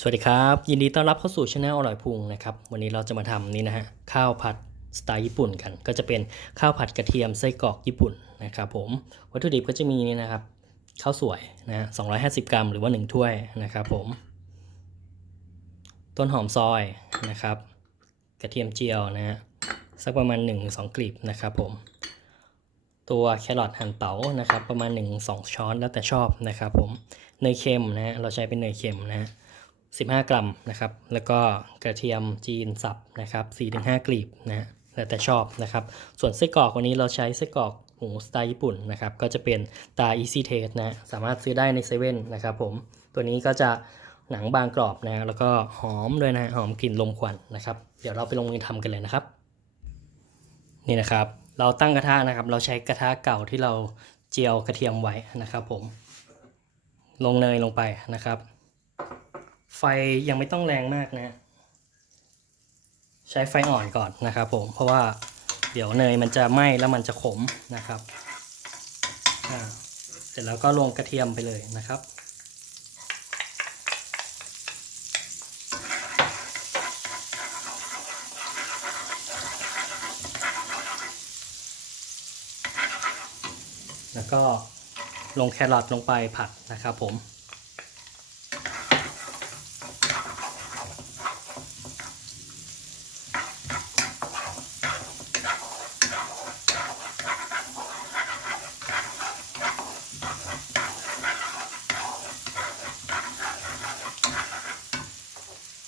สวัสดีครับ ยินดีต้อนรับเข้าสู่ช anel อร่อยพุงนะครับ วันนี้เราจะมาทำนี่นะฮะข้าวผัดสไตล์ญี่ปุ่นกัน ก็จะเป็นข้าวผัดกระเทียมไส้กรอกญี่ปุ่นนะครับผมวัตถุดิบก็จะมีนี่นะครับข้าวสวยนะฮะ250กรัมหรือว่า1ถ้วยนะครับผม ต้นหอมซอยนะครับ กระเทียมเจียวนะฮะสักประมาณ1-2กลีบนะครับผม ตัวแครอทหั่นเต๋านะครับ ประมาณ1-2ช้อนแล้วแต่ชอบนะครับผมเนยเค็มนะฮะเราใช้เป็นเนยเค็มนะฮะ 15 กรัมนะครับ แล้วก็กระเทียมจีนสับนะครับ4-5 กลีบนะฮะแล้วแต่ชอบนะครับ ส่วนไส้กรอกวันนี้เราใช้ไส้กรอกหมูสไตล์ญี่ปุ่นนะครับ ก็จะเป็นตา Easy Taste นะฮะสามารถซื้อได้ในเซเว่นนะครับผม ตัวนี้ก็จะหนังบางกรอบนะ แล้วก็หอมด้วยนะฮะหอมกลิ่นลมควันนะครับ เดี๋ยวเราไปลงมือทำกันเลยนะครับ นี่นะครับ เราตั้งกระทะนะครับ เราใช้กระทะเก่าที่เราเจียวกระเทียมไว้นะครับผม ลงเนยลงไปนะครับ ไฟยังไม่ต้องแรงมากนะ ใช้ไฟอ่อนก่อนนะครับผม เพราะว่าเดี๋ยวเนยมันจะไหม้แล้วมันจะขมนะครับ เสร็จแล้วก็ลงกระเทียมไปเลยนะครับแล้วก็ลงแครอทลงไปผัดนะครับผม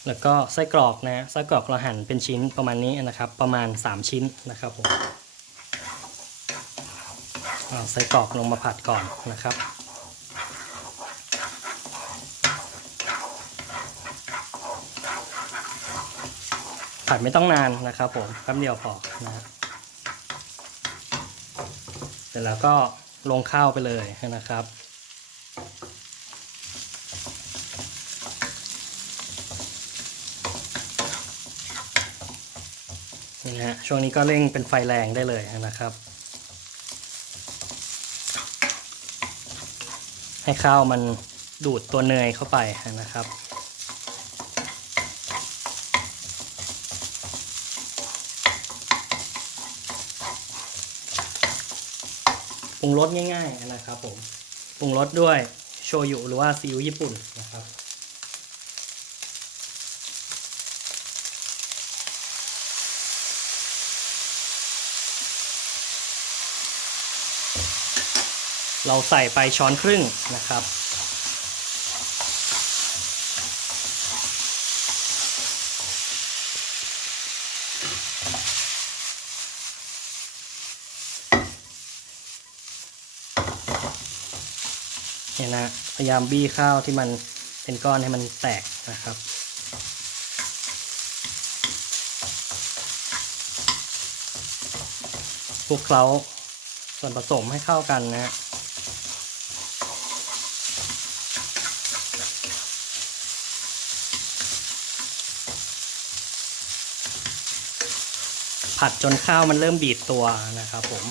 แล้วก็ไส้กรอกนะไส้กรอกเราหั่นเป็นชิ้นประมาณนี้นะครับ ประมาณ 3 ชิ้นนะครับผมเอาไส้กรอกลงมาผัดก่อนนะครับผัดไม่ต้องนานนะครับผมแป๊บเดียวพอนะเสร็จแล้วก็ลงข้าวไปเลยนะครับ นี่ฮะช่วงนี้ก็เร่งเป็นไฟแรงได้เลยนะครับ ให้ข้าวมันดูดตัวเนยเข้าไปนะครับปรุงรสง่าย ๆ นะครับผมปรุงรสด้วยโชยุหรือว่าซีอิ๊วญี่ปุ่นนะครับ เราใส่ไปช้อนครึ่งนะครับ เนี่ยนะ พยายามบี้ข้าวที่มันเป็นก้อนให้มันแตกนะครับคลุกเคล้าส่วนผสมให้เข้ากันนะฮะ ผัดจนข้าวมันเริ่มบีบตัวนะครับผม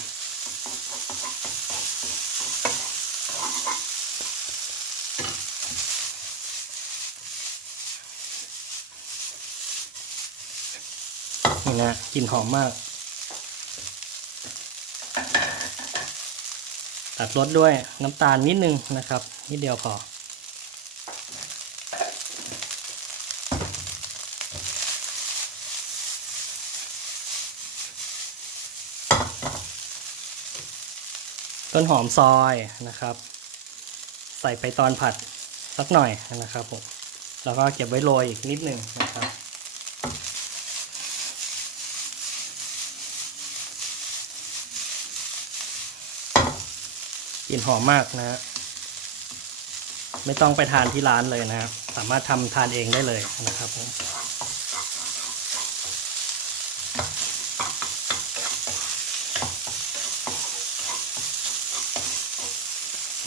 นี่นะกลิ่นหอมมาก ตัดรสด้วยน้ำตาลนิดนึงนะครับ นิดเดียวพอ ต้นหอมซอยนะครับ ใส่ไปตอนผัดสักหน่อยนะครับผมแล้วก็เก็บไว้โรยอีกนิดหนึ่งนะครับกลิ่นหอมมากนะฮะไม่ต้องไปทานที่ร้านเลยนะครับสามารถทำทานเองได้เลยนะครับผม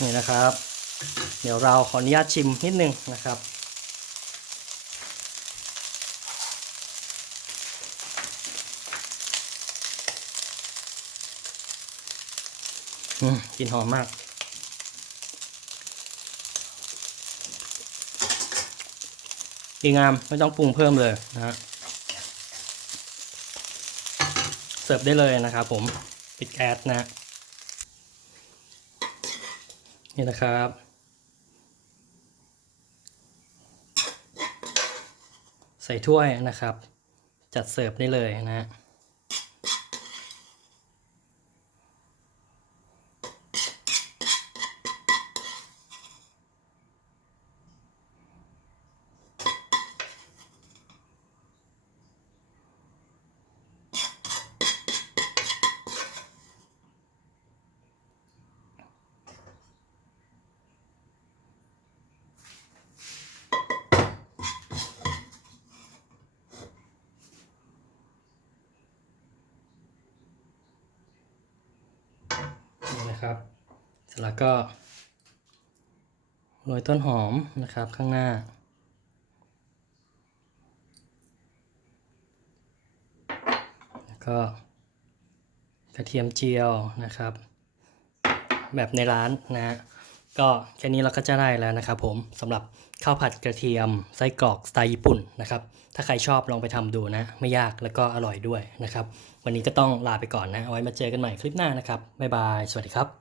นี่นะครับ เดี๋ยวเราขออนุญาตชิมนิดนึงนะครับ อืมกลิ่นหอมมากดีงามไม่ต้องปรุงเพิ่มเลยนะฮะเสิร์ฟได้เลยนะครับผม ปิดแก๊สนะ นี่นะครับ ใส่ถ้วยนะครับ จัดเสิร์ฟได้เลยนะ นะครับ เสร็จแล้วก็โรยต้นหอมนะครับข้างหน้า แล้วก็กระเทียมเจียวนะครับ แบบในร้านนะฮะก็แค่นี้เราก็จะได้แล้วนะครับผมสำหรับข้าวผัดกระเทียมไส้กรอกสไตล์ญี่ปุ่นนะครับ ถ้าใครชอบลองไปทำดูนะ ไม่ยากแล้วก็อร่อยด้วยนะครับ วันนี้ก็ต้องลาไปก่อนนะ เอาไว้มาเจอกันใหม่คลิปหน้านะครับ บ๊ายบาย สวัสดีครับ